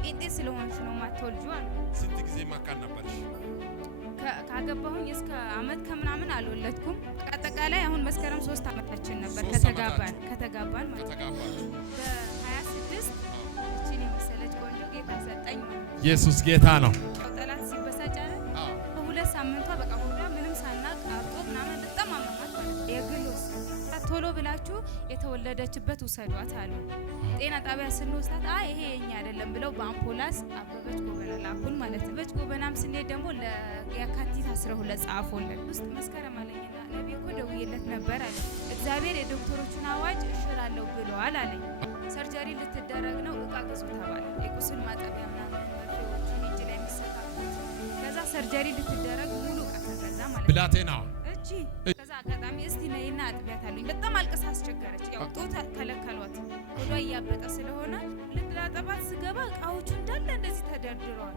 ጴንጤ ስለሆንሽ ነው ማትወልጂው አሉ። ስንት ጊዜ መካን ነበርሽ? ካገባሁኝ እስከ አመት ከምናምን አልወለድኩም። አጠቃላይ አሁን መስከረም 3 አመታችን ነበር ከተጋባን ማለት ነው። በ26 እቺን የመሰለች ቆንጆ ጌታ ሰጠኝ ማለት ነው። ኢየሱስ ጌታ ነው። ጠላት ሲበሳጭ አለ በሁለት ሳምንቷ በቃ ሁላ ምንም ሳናቅ አርጦ ምናምን በጣም አመማት ማለት ነው። የግሎስ ቶሎ ብላችሁ የተወለደችበት ውሰዷት አሉ። ጤና ጣቢያ ስንወስዳት ይሄ የኛ አይደለም ብለው በአምቡላንስ አበበች ጎበና ላኩን ማለት ነው። አበበች ጎበናም ስንሄድ ደግሞ ለየካቲት 12 ጻፎልን ውስጥ መስከረም አለኝና ነብይ እኮ ደውዬለት ነበር አለ። እግዚአብሔር የዶክተሮቹን አዋጅ እሽራለሁ ብለዋል አለኝ። ሰርጀሪ ልትደረግ ነው እቃ ገዙ ተባለ። የቁስል ማጠቢያ ምናምን መርፌዎችን እጅ ላይ የሚሰካኩት ከዛ ሰርጀሪ ልትደረግ ሙሉ እቃ ተገዛ ማለት ነው። ብላቴና እቺ ከዛ አጋጣሚ እስቲ ነይና አጥቢያት አሉኝ። በጣም አልቅሳ አስቸገረች። ያው ጦታ ከለከሏት ወዷ እያበጠ ስለሆነ ልላጠባት ስገባ እቃዎቹ እንዳለ እንደዚህ ተደርድረዋል።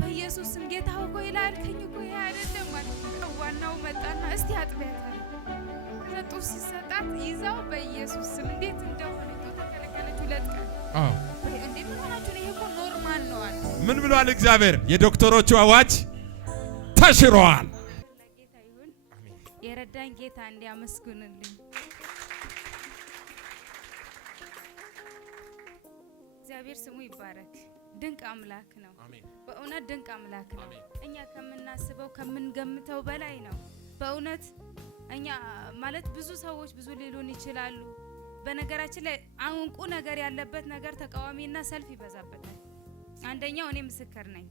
በኢየሱስ ስም ጌታ ሆይ ላልከኝ እኮ ይሄ አይደለም ማለት ነው። ዋናው መጣና እስቲ አጥቢያት አለ። ከዛ ጡት ሲሰጣት ይዛው በኢየሱስ ስም እንዴት እንደሆነ ጦታ ከለከለች። 2 ቀን እንዴ ምን ሆናችሁ ነው? ይሄ እኮ ኖርማል ነው አለ። ምን ብሏል እግዚአብሔር? የዶክተሮቹ አዋጅ ተሽሯል። የረዳኝ ጌታ እንዲያመስግኑልኝ። እግዚአብሔር ስሙ ይባረክ። ድንቅ አምላክ ነው። በእውነት ድንቅ አምላክ ነው። እኛ ከምናስበው ከምንገምተው በላይ ነው። በእውነት እኛ ማለት ብዙ ሰዎች ብዙ ሊሉን ይችላሉ። በነገራችን ላይ አንቁ ነገር ያለበት ነገር ተቃዋሚና ሰልፍ ይበዛበታል። አንደኛው እኔ ምስክር ነኝ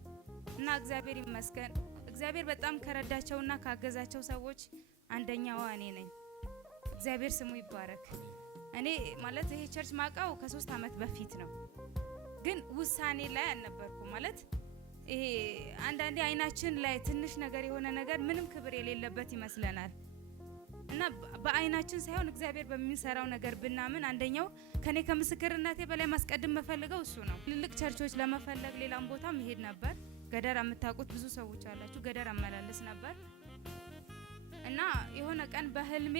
እና እግዚአብሔር ይመስገን። እግዚአብሔር በጣም ከረዳቸውና ካገዛቸው ሰዎች አንደኛው እኔ ነኝ። እግዚአብሔር ስሙ ይባረክ። እኔ ማለት ይሄ ቸርች ማቃው ከ3 አመት በፊት ነው፣ ግን ውሳኔ ላይ አልነበርኩም። ማለት ይሄ አንዳንዴ አይናችን ላይ ትንሽ ነገር የሆነ ነገር ምንም ክብር የሌለበት ይመስለናል እና በአይናችን ሳይሆን እግዚአብሔር በሚሰራው ነገር ብናምን አንደኛው ከኔ ከምስክርነቴ በላይ ማስቀደም መፈልገው እሱ ነው። ትልልቅ ቸርቾች ለመፈለግ ሌላም ቦታ መሄድ ነበር። ገደር የምታውቁት ብዙ ሰዎች አላችሁ። ገደር አመላለስ ነበር እና የሆነ ቀን በህልሜ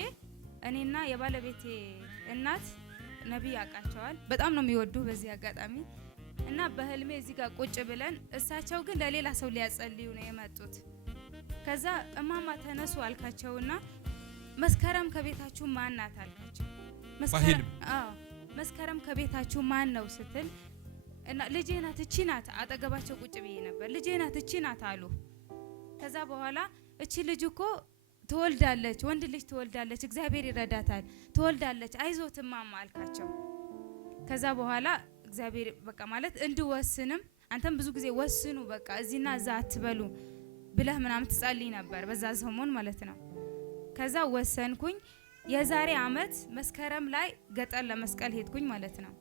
እኔና የባለቤቴ እናት ነብይ ያውቃቸዋል፣ በጣም ነው የሚወዱ በዚህ አጋጣሚ እና በህልሜ እዚህ ጋር ቁጭ ብለን እሳቸው ግን ለሌላ ሰው ሊያጸልዩ ነው የመጡት። ከዛ እማማ ተነሱ አልካቸውና መስከረም ከቤታችሁ ማን ናት አልካቸው። መስከረም ከቤታችሁ ማን ነው ስትል እና ልጄ ናት እቺ ናት። አጠገባቸው ቁጭ ብዬ ነበር። ልጄ ናት እቺ ናት አሉ። ከዛ በኋላ እቺ ልጅ እኮ ትወልዳለች፣ ወንድ ልጅ ትወልዳለች፣ እግዚአብሔር ይረዳታል፣ ትወልዳለች፣ አይዞት እማማ አልካቸው። ከዛ በኋላ እግዚአብሔር በቃ ማለት እንድወስንም አንተም ብዙ ጊዜ ወስኑ በቃ እዚህና እዛ አትበሉ ብለህ ምናምን ትጸልይ ነበር በዛ ሰሞን ማለት ነው። ከዛ ወሰንኩኝ። የዛሬ አመት መስከረም ላይ ገጠር ለመስቀል ሄድኩኝ ማለት ነው።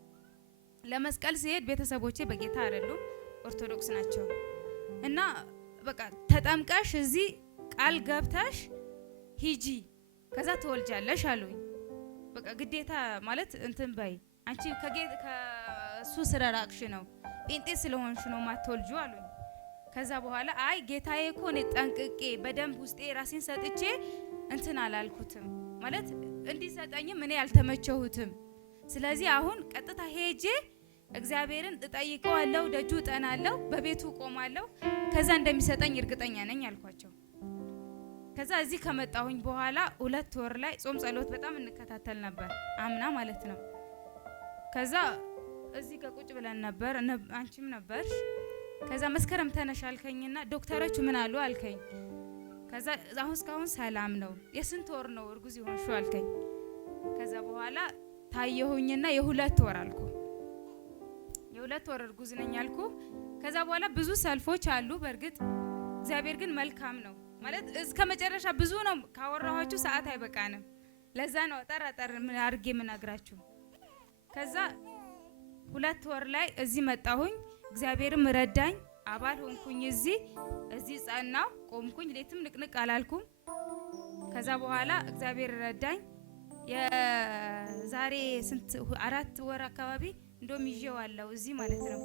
ለመስቀል ሲሄድ ቤተሰቦቼ በጌታ አይደሉም፣ ኦርቶዶክስ ናቸው እና በቃ ተጠምቀሽ እዚህ ቃል ገብተሽ ሂጂ ከዛ ትወልጃለሽ አሉኝ። በቃ ግዴታ ማለት እንትን በይ አንቺ ከሱ ስራ ራቅሽ ነው ጴንጤ ስለሆንሽ ነው ማትወልጁ አሉኝ። ከዛ በኋላ አይ ጌታዬ እኮ እኔ ጠንቅቄ በደንብ ውስጤ ራሴን ሰጥቼ እንትን አላልኩትም ማለት እንዲሰጠኝም እኔ ያልተመቸሁትም። ስለዚህ አሁን ቀጥታ ሄጄ እግዚአብሔርን እጠይቀዋለሁ፣ ደጁ እጠናለሁ፣ በቤቱ ቆማለሁ፣ ከዛ እንደሚሰጠኝ እርግጠኛ ነኝ አልኳቸው። ከዛ እዚህ ከመጣሁኝ በኋላ 2 ወር ላይ ጾም ጸሎት በጣም እንከታተል ነበር፣ አምና ማለት ነው። ከዛ እዚህ ጋር ቁጭ ብለን ነበር፣ አንቺም ነበርሽ። ከዛ መስከረም ተነሽ አልከኝና ዶክተሮቹ ምን አሉ አልከኝ። ከዛ አሁን እስካሁን ሰላም ነው። የስንት ወር ነው እርጉዝ ይሆንሽው አልከኝ። ከዛ በኋላ ታየሁኝና የ2 ወር አልኩ። የ2 ወር እርጉዝ ነኝ አልኩ። ከዛ በኋላ ብዙ ሰልፎች አሉ። በእርግጥ እግዚአብሔር ግን መልካም ነው ማለት እስከ መጨረሻ ብዙ ነው ካወራኋችሁ ሰዓት አይበቃንም። ለዛ ነው ጠራጠር ምን አርጌ ምናግራችሁ። ከዛ 2 ወር ላይ እዚህ መጣሁኝ። እግዚአብሔርም ረዳኝ፣ አባል ሆንኩኝ። እዚህ ጸናው ቆምኩኝ። ሌትም ንቅንቅ አላልኩም። ከዛ በኋላ እግዚአብሔር ረዳኝ። የዛሬ 4 ወር አካባቢ እንደም ይዤዋለሁ እዚህ ማለት ነው።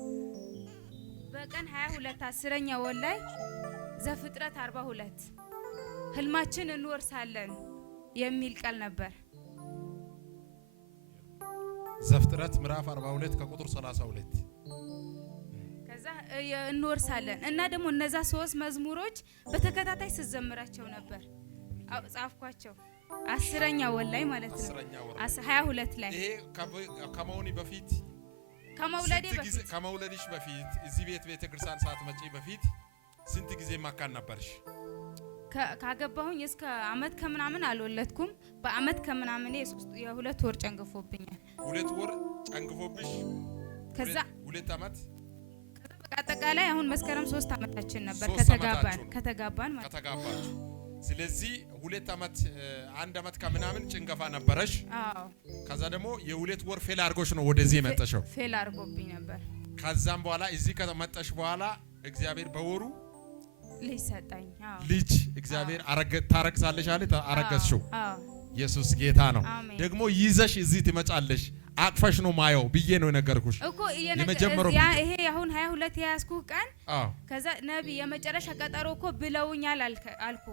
በቀን 22 10ኛ ወር ላይ ዘፍጥረት 42 ህልማችን እንወርሳለን የሚል ቃል ነበር። ዘፍጥረት ምዕራፍ 42 ከቁጥር 32 ከዛ እንወርሳለን እና ደግሞ እነዛ 3 መዝሙሮች በተከታታይ ስዘምራቸው ነበር። ጻፍኳቸው 10ኛ ወር ላይ ማለት ነው 22 ላይ ይሄ ከመውኒ በፊት ከመውለድሽ በፊት እዚህ ቤተክርስቲያን ሳትመጪ በፊት ስንት ጊዜ ማካን ነበርሽ? ካገባሁኝ እስከ አመት ከምናምን አልወለድኩም። በአመት ከምናምን የ2 ወር ጨንግፎብኛል። 2 ወር ጨንግፎብሽ ከዛ 2 አመት አጠቃላይ አሁን መስከረም 3 አመታችን ነበር ከተጋባን ማለት ከተጋባችሁ። ስለዚህ 2 አመት 1 አመት ከምናምን ጭንገፋ ነበረሽ። አዎ። ከዛ ደግሞ የ2 ወር ፌል አድርጎሽ ነው ወደዚህ የመጣሽው። ፌል አድርጎብኝ ነበር። ከዛም በኋላ እዚህ ከመጣሽ በኋላ እግዚአብሔር በወሩ ልጅ ሰጠኝ። አዎ። ልጅ እግዚአብሔር ታረግዛለሽ አለ። አረገዝሽው። አዎ። ኢየሱስ ጌታ ነው። ደግሞ ይዘሽ እዚህ ትመጫለሽ። አቅፈሽ ነው ማየው ብዬ ነው ነገርኩሽ እኮ ይሄ አሁን 22 ያስኩ ቀን ከዛ ነብይ የመጨረሻ ቀጠሮ እኮ ብለውኛል አልኩ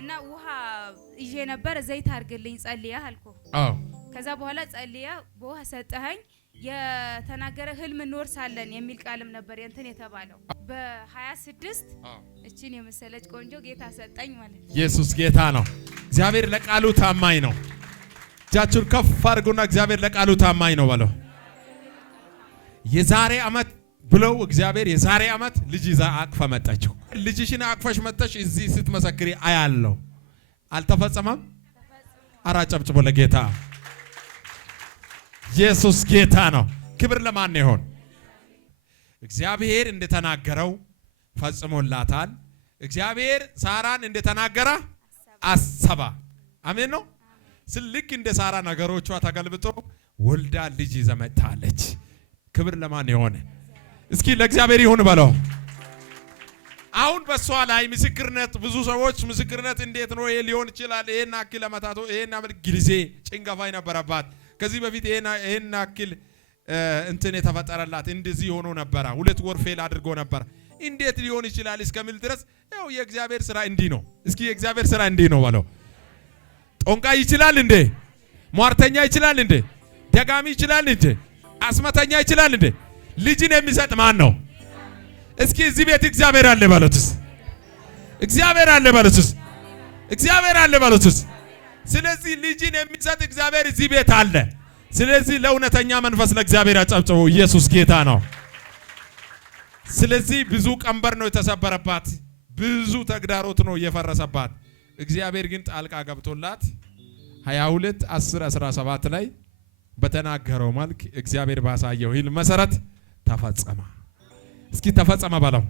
እና ውሃ ይዤ ነበር። ዘይት አርግልኝ ጸልያ አልኩ። ከዛ በኋላ ጸልያ በውሃ ሰጠኸኝ። የተናገረ ህልም እንወርሳለን የሚል ቃልም ነበር እንትን የተባለው በ26 እቺን የመሰለች ቆንጆ ጌታ ሰጠኝ ማለት ነው። ኢየሱስ ጌታ ነው። እግዚአብሔር ለቃሉ ታማኝ ነው። እጃችሁን ከፍ አድርጉና እግዚአብሔር ለቃሉ ታማኝ ነው በለው። የዛሬ አመት ብለው እግዚአብሔር የዛሬ አመት ልጅ ይዛ አቅፈ መጣችሁ። ልጅሽን አቅፈሽ መጣሽ እዚህ ስትመሰክሪ አያለው። አልተፈጸመም? ኧረ አጨብጭቡ ለጌታ። ኢየሱስ ጌታ ነው። ክብር ለማን ይሆን? እግዚአብሔር እንደተናገረው ፈጽሞላታል። እግዚአብሔር ሳራን እንደተናገረ አሰባ። አሜን ነው። ልክ እንደ ሳራ ነገሮቿ ተገልብጦ ወልዳ ልጅ ይዛ መጣለች። ክብር ለማን ይሆን? እስኪ ለእግዚአብሔር ይሁን በለው። አሁን በሷ ላይ ምስክርነት ብዙ ሰዎች ምስክርነት እንዴት ነው ይሄ ሊሆን ይችላል? ይሄን አክል አመታቶ ይሄን አመት ጊዜ ጭንገፋ ነበረባት። ከዚህ በፊት ይሄን አክል እንትን የተፈጠረላት እንደዚህ ሆኖ ነበር። 2 ወር ፌል አድርጎ ነበር። እንዴት ሊሆን ይችላል እስከሚል ድረስ ያው የእግዚአብሔር ስራ እንዲህ ነው። እስኪ የእግዚአብሔር ስራ እንዲህ ነው በለው። ጦንቃይ ይችላል እንዴ? ሟርተኛ ይችላል እንዴ? ደጋሚ ይችላል እንዴ? አስመተኛ ይችላል እንዴ? ልጅን የሚሰጥ ማን ነው? እስኪ እዚህ ቤት እግዚአብሔር አለ በሉትስ። እግዚአብሔር አለ በሉትስ። እግዚአብሔር አለ በሉትስ። ስለዚህ ልጅን የሚሰጥ እግዚአብሔር እዚህ ቤት አለ። ስለዚህ ለእውነተኛ መንፈስ ለእግዚአብሔር አጨብጭቡ። ኢየሱስ ጌታ ነው። ስለዚህ ብዙ ቀንበር ነው የተሰበረባት፣ ብዙ ተግዳሮት ነው የፈረሰባት። እግዚአብሔር ግን ጣልቃ ገብቶላት 22 10 17 ላይ በተናገረው መልክ እግዚአብሔር ባሳየው ህልም መሰረት ተፈጸመ። እስኪ ተፈጸመ በለው።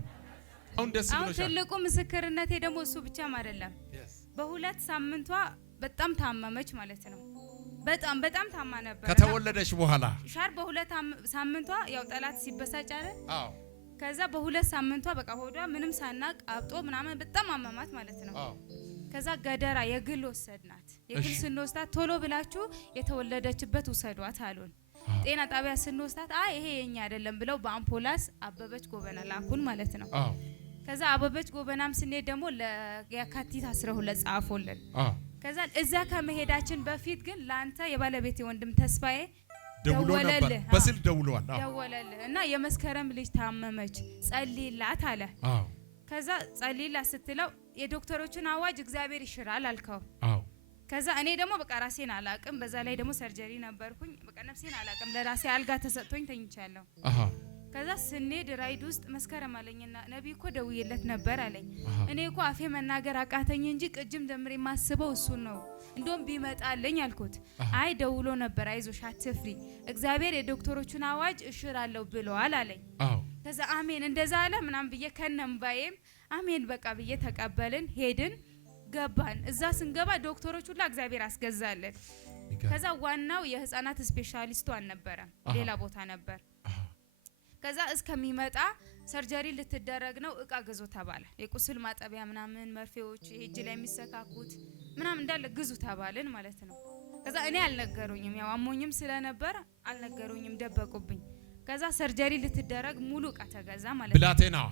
አሁን ደስ ብሎሻል። አሁን ትልቁ ምስክርነቴ ደግሞ እሱ ብቻም አይደለም። በ2 ሳምንቷ በጣም ታመመች ማለት ነው። በጣም ታማ ነበር። ከተወለደች በኋላ ሻር በ2 ሳምንቷ ያው ጠላት ሲበሳጭ አይደል? አዎ። ከዛ በ2 ሳምንቷ በቃ ሆዷ ምንም ሳናቅ አብጦ ምናምን በጣም አመማት ማለት ነው። አዎ። ከዛ ገደራ የግል ወሰድናት። የግል ስንወስዳት ቶሎ ብላችሁ የተወለደችበት ውሰዷት አሉን። ጤና ጣቢያ ስንወስዳት ይሄ የኛ አይደለም ብለው በአምፖላንስ አበበች ጎበና ላኩን ማለት ነው። ከዛ አበበች ጎበናም ስንሄድ ደግሞ ለየካቲት 12 ጻፎልን። ከዛ እዛ ከመሄዳችን በፊት ግን ላንተ የባለቤት ወንድም ተስፋዬ ደወለልህ። በስልክ ደውሏል። ደወለልህ እና የመስከረም ልጅ ታመመች ጸልይላት አለ። ከዛ ጸልይላት ስትለው የዶክተሮችን አዋጅ እግዚአብሔር ይሽራል አልከው። ከዛ እኔ ደግሞ በቃ ራሴን አላቅም። በዛ ላይ ደግሞ ሰርጀሪ ነበርኩኝ። በቃ ነፍሴን አላቅም። ለራሴ አልጋ ተሰጥቶኝ ተኝቻለሁ። ከዛ ስንሄድ ራይድ ውስጥ መስከረም አለኝና ነብይ እኮ ደውዬለት ነበር አለኝ። እኔ እኮ አፌ መናገር አቃተኝ እንጂ ቅጅም ጀምሬ ማስበው እሱን ነው። እንደውም ቢመጣልኝ አልኩት። አይ ደውሎ ነበር፣ አይዞሽ አትፍሪ፣ እግዚአብሔር የዶክተሮቹን አዋጅ እሽራለሁ ብለዋል አለኝ። ከዛ አሜን እንደዛ አለ ምናምን ብዬ ከነምባዬም አሜን በቃ ብዬ ተቀበልን። ሄድን ገባን። እዛ ስንገባ ዶክተሮቹ ሁላ እግዚአብሔር አስገዛለን። ከዛ ዋናው የህፃናት ስፔሻሊስቱ አልነበረም፣ ሌላ ቦታ ነበር። ከዛ እስከሚመጣ ሰርጀሪ ልትደረግ ነው፣ እቃ ግዙ ተባለ። የቁስል ማጠቢያ ምናምን መርፌዎች፣ እጅ ላይ የሚሰካኩት ምናምን እንዳለ ግዙ ተባልን ማለት ነው። ከዛ እኔ አልነገሩኝም፣ ያው አሞኝም ስለነበር አልነገሩኝም፣ ደበቁብኝ። ከዛ ሰርጀሪ ልትደረግ ሙሉ እቃ ተገዛ ማለት ነው። ብላቴናዋ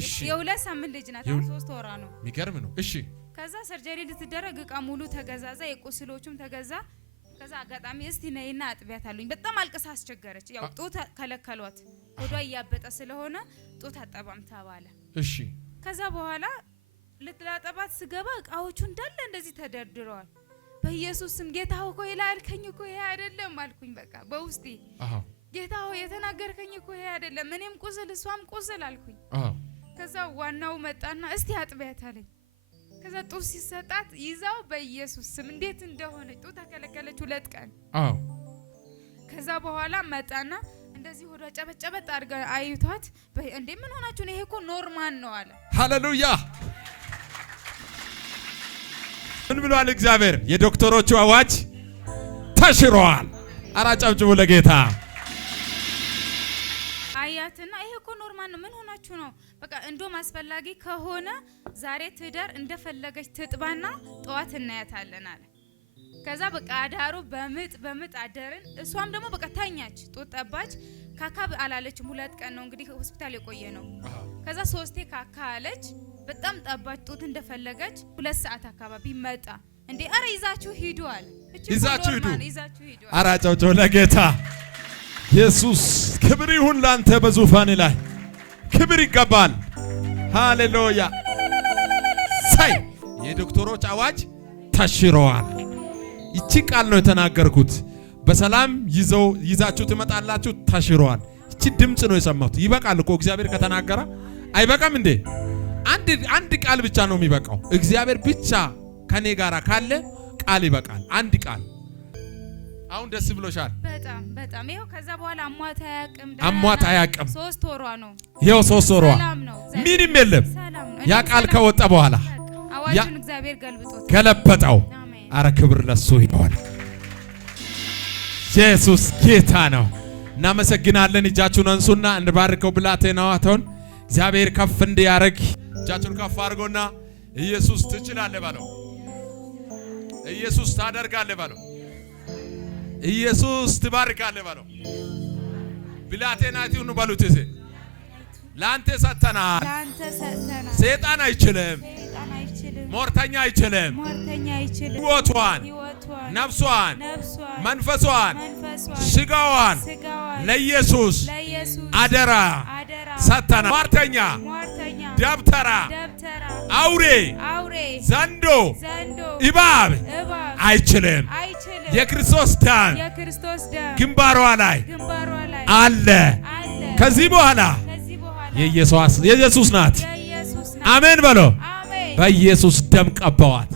እሺ የ2 ሳምንት ልጅ ናት፣ 3 ወራ ነው። የሚገርም ነው። እሺ ከዛ ሰርጀሪ ልትደረግ እቃ ሙሉ ተገዛዛ፣ የቁስሎቹም ተገዛ። ከዛ አጋጣሚ እስቲ ነይና አጥቢያት አሉኝ። በጣም አልቅሳ አስቸገረች። ያው ጡት ከለከሏት። ሆዷ እያበጠ ስለሆነ ጡት አጠባም ተባለ። እሺ ከዛ በኋላ ልትላጠባት ስገባ እቃዎቹ እንዳለ እንደዚህ ተደርድረዋል። በኢየሱስ ስም ጌታ ሆይ ይላልከኝ እኮ ይሄ አይደለም አልኩኝ። በቃ በውስጤ ጌታ ሆይ የተናገርከኝ እኮ ይሄ አይደለም፣ እኔም ቁስል እሷም ቁስል አልኩኝ። ከዛ ዋናው መጣና እስቲ አጥቢያት አለኝ። ከዛ ጡት ሲሰጣት ይዛው በኢየሱስ ስም እንዴት እንደሆነ ጡት ተከለከለች 2 ቀን። ከዛ በኋላ መጣና እንደዚህ ሆዷ ጨበጨበጥ አድርጋ አይቷት እንዴ ምን ሆናችሁ ነው? ይሄ እኮ ኖርማል ነው አለ። ሃሌሉያ! ምን ብሏል እግዚአብሔር? የዶክተሮቹ አዋጅ ተሽሯል። አራጫጭቡ ለጌታ አያትና ይሄ እኮ ኖርማል ነው፣ ምን ሆናችሁ ነው? በቃ እንደውም አስፈላጊ ከሆነ ዛሬ ትደር እንደፈለገች ትጥባና ጠዋት እናያታለን አለ። ከዛ በቃ አዳሩ በምጥ አደርን። እሷም ደግሞ በቃ ተኛች፣ ጡት ጠባች። ካካ አላለችም። 2 ቀን ነው እንግዲህ ሆስፒታል የቆየ ነው። ከዛ 3ቴ ካካ አለች። በጣም ጠባች፣ ጡት እንደፈለገች። 2 ሰዓት አካባቢ መጣ። እንዴ አረ ይዛችሁ ሂዱ አለ። ይዛችሁ ሂዱ። አረ ጨውጮ ለጌታ ኢየሱስ ክብር ይሁን ላንተ በዙፋን ላይ ክብር ይገባል። ሃሌሉያ! ሳይ የዶክተሮች አዋጅ ተሽሯል። ይቺ ቃል ነው የተናገርኩት። በሰላም ይዛችሁ ትመጣላችሁ። ተሽሯል። ይቺ ድምጽ ነው የሰማሁት። ይበቃል እኮ እግዚአብሔር ከተናገረ አይበቃም እንዴ? አንድ ቃል ብቻ ነው የሚበቃው። እግዚአብሔር ብቻ ከኔ ጋራ ካለ ቃል ይበቃል። አንድ ቃል። አሁን ደስ ብሎሻል? በጣም ይሄው። ከዛ በኋላ አሟት አያውቅም። 3 ወሯ ነው ይሄው። 3 ወሯ ምንም የለም። ያ ቃል ከወጣ በኋላ አዋጁን እግዚአብሔር ገለበጠው። አረ ክብር ለሱ ይሁን። ኢየሱስ ጌታ ነው። እናመሰግናለን። እጃችሁን አንሱና እንባርከው። ብላቴናዋን እግዚአብሔር ከፍ እንዲያረግ እጃችሁን ከፍ አድርጎና ኢየሱስ ትችላለህ በለው። ኢየሱስ ታደርጋለህ በለው። ኢየሱስ ትባርካለህ በለው። ብላቴናቲውን በሉት እዚህ ላንተ ሰተናል። ሰይጣን አይችልም፣ ሞርተኛ አይችልም። ሕይወቷን፣ ነፍሷን፣ መንፈሷን፣ ስጋዋን ለኢየሱስ አደራ ሰተናል። ሟርተኛ፣ ደብተራ፣ አውሬ፣ ዘንዶ፣ እባብ አይችልም። የክርስቶስ ደም ግንባሯ ላይ አለ። ከዚህ በኋላ የኢየሱስ ናት። አሜን በሎ። በኢየሱስ ደም ቀባዋት።